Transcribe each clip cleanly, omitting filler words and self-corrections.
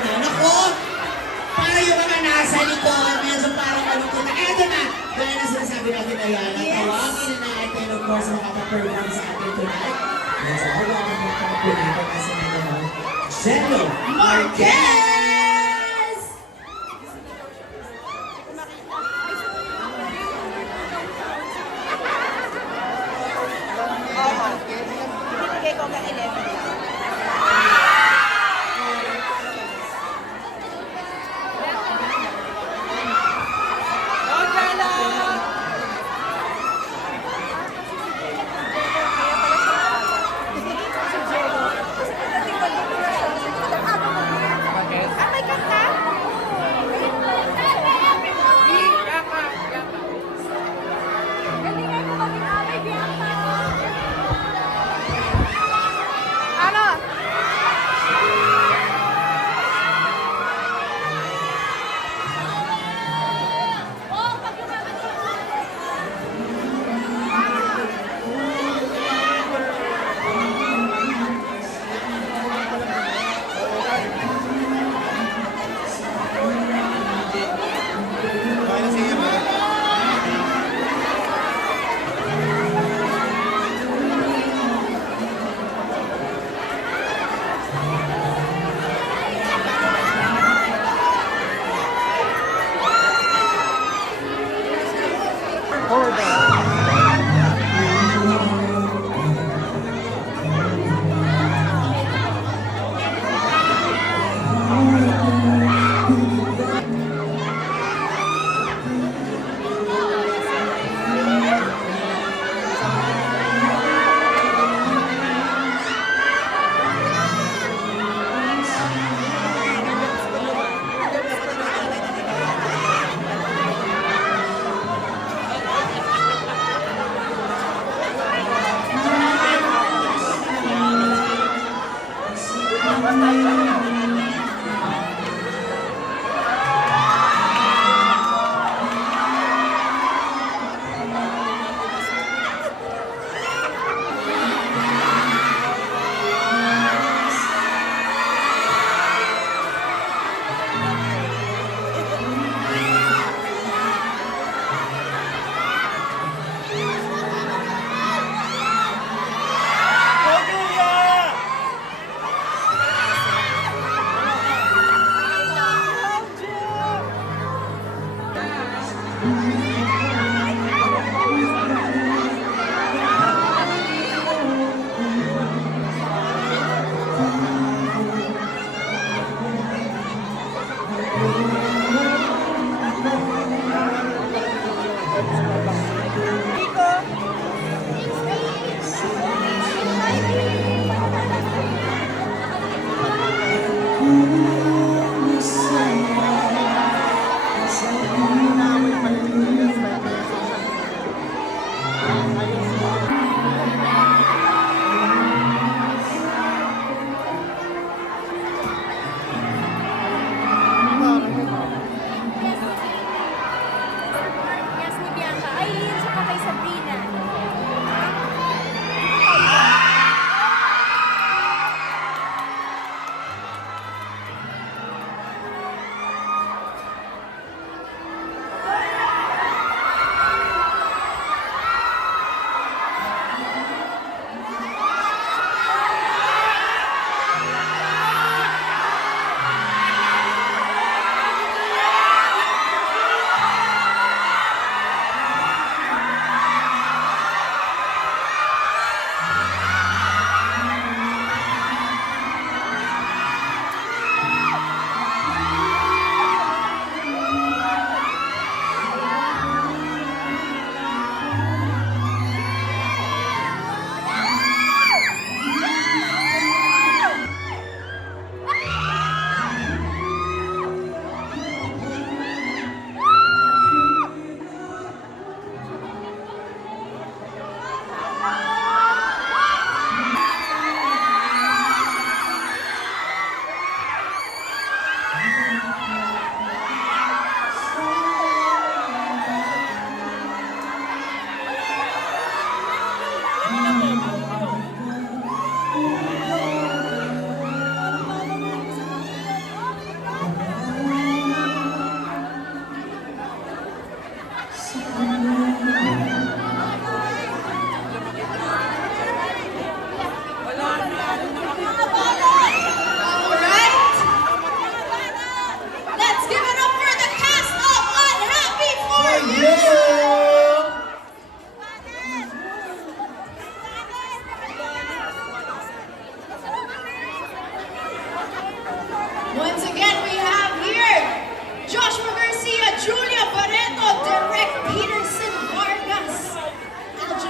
na. Naku! Para yung mga nasa likod, medyo parang malungkot na. Eto na! Gaya na sinasabi natin, Ayala. Tawagin na natin, of course, makapag-perform sa atin tonight. Yes, ako lang ang makapag-perform kasi na naman. Jello Marquez! Binigay ko ka 11 lang. Ah, may kanta? Ano?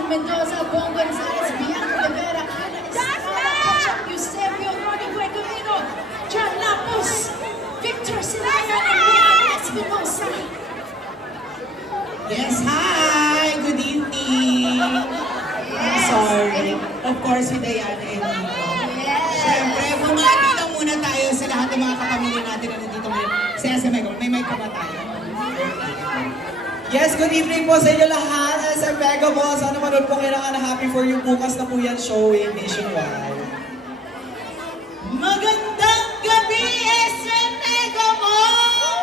Mendoza, Bong Gonzalez, Bianca Rivera, Ana Estrada, Kachak Eusebio, Ronnie Gueguino, John Lapus, Victor Silayan, and Rihanna Espinosa. Yes, hi! Good evening! I'm sorry. Of course, si Diana and Nico. Siyempre, bumati lang muna tayo sa lahat ng mga kapamilya natin na nandito ngayon. Sa SM may mic ka ba tayo? Yes, good evening po sa inyo lahat. SM Mega Mall. Sana manood po kayo ng Happy For You. Bukas na po yan showing nationwide. Magandang gabi, SM Mega Mall!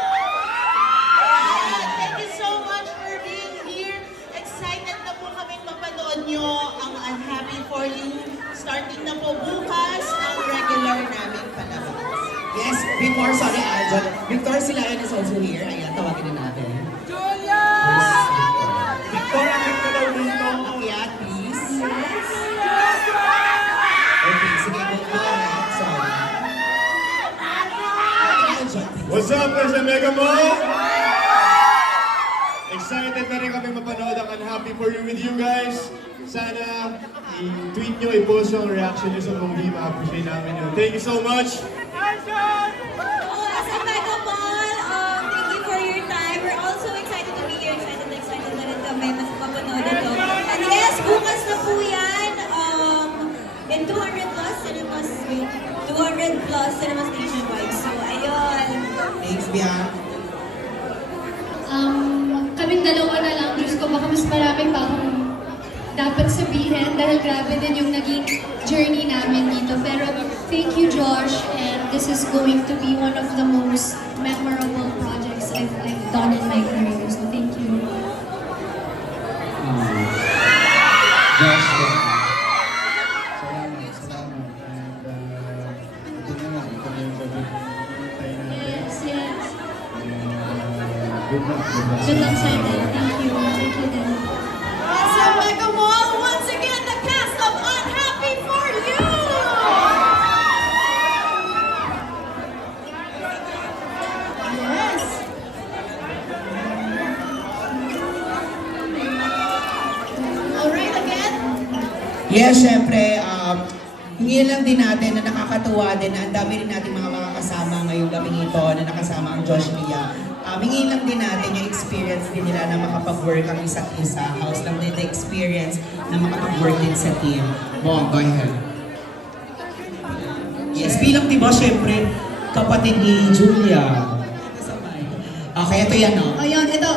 Thank you so much for being here. Excited na po kami mapanood nyo ang Unhappy For You. Starting na po bukas ang regular namin palabas. Yes, before, sorry, Aljon. Victor Silayan is also here. Ayan, tawagin na natin. Julia! Victor, akin ka daw dito. Akyat, please. Okay, sige, go ahead. Sorry. Aljon, please. What's up, SM Mega Mall? Excited na rin kami mapanood ang Unhappy For You with you guys. Sana i-tweet nyo, i-post yung reaction nyo sa movie. Ma-appreciate namin yun. Thank you so much! As a Mega Mall, thank you for your time. We're also excited to be here. Excited na rin kami na mapanood ito. And yes, bukas na po yan. In 200 plus cinemas, 200 plus cinemas nationwide. So, ayun. Thanks, Bianca. Kaming dalawa na lang, Diyos ko, baka mas marami pa akong dapat sabihin dahil grabe din yung naging journey namin dito. Pero thank you, Josh, and this is going to be one of the most memorable projects I've done in my career. So thank you. Josh, salamat. And ito na nga, ito na yung gabi. Tayo natin. Yes, yes. Good luck. Good luck sa atin. Thank you. Thank you din. As a Mega Mall, once again, the cast of Unhappy For You! Yes. Alright again? Yes, syempre, hingin lang din natin na nakakatuwa din na ang dami rin natin mga kasama ngayong gabi ito na nakasama ang Josh Mia. Hingin lang din natin yung experience din nila na makapag-work ang isa't isa. House lang din the experience na makapag-work din sa team. Go ahead. Yes, bilang diba, syempre, kapatid ni Julia. Okay, ito yan, no? Ayun, ito.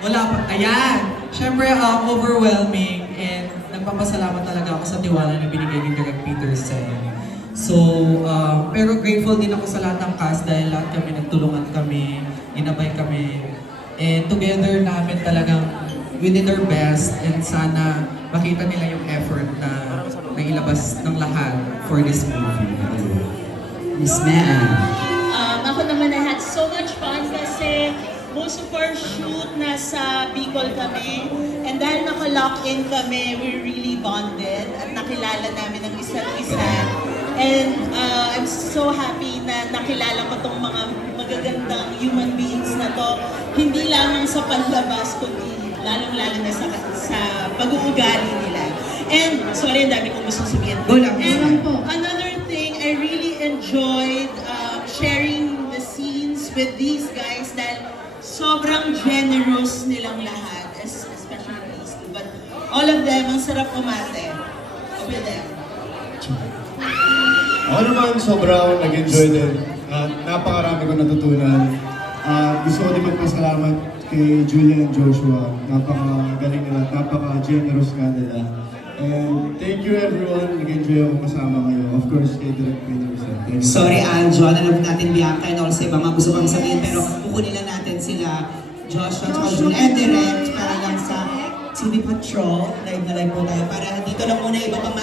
Wala pa. Ayan! Siyempre, overwhelming and nagpapasalamat talaga ako sa tiwala na binigay ni Direk Peter sa inyo. So, pero grateful din ako sa lahat ng cast dahil lahat kami nagtulungan kami, inabay kami. And together namin talagang we did our best and sana makita nila yung effort na nailabas ng lahat for this movie. Miss Ma'am. Ako naman, I had so much fun kasi most of our shoot nasa Bicol kami. And dahil naka-lock in kami, we really bonded at nakilala namin ang isa't isa. And I'm so happy na nakilala ko tong mga magagandang human beings na to. Hindi lamang sa panlabas, kundi lalong-lalo na sa pag-uugali nila. And, sorry, ang dami kong gusto sabihin. Go lang. And another thing, I really enjoyed sharing the scenes with these guys dahil sobrang generous nilang lahat, especially these two. But all of them, ang sarap umate with them. Ako naman sobrang nag-enjoy din. Napakarami ko natutunan. Gusto ko din magpasalamat kay Julia and Joshua. Napakagaling nila, napaka-generous nga nila. And thank you everyone. Nag-enjoy ako kasama kayo. Of course, kay Direk Peter. Thank you. Sorry, Aljo. Alam natin Bianca and also iba mga gusto kang sabihin. Pero kukunin lang natin sila, Joshua at June and Direct para lang sa TV Patrol. Live na live po tayo. Para dito lang muna iba pa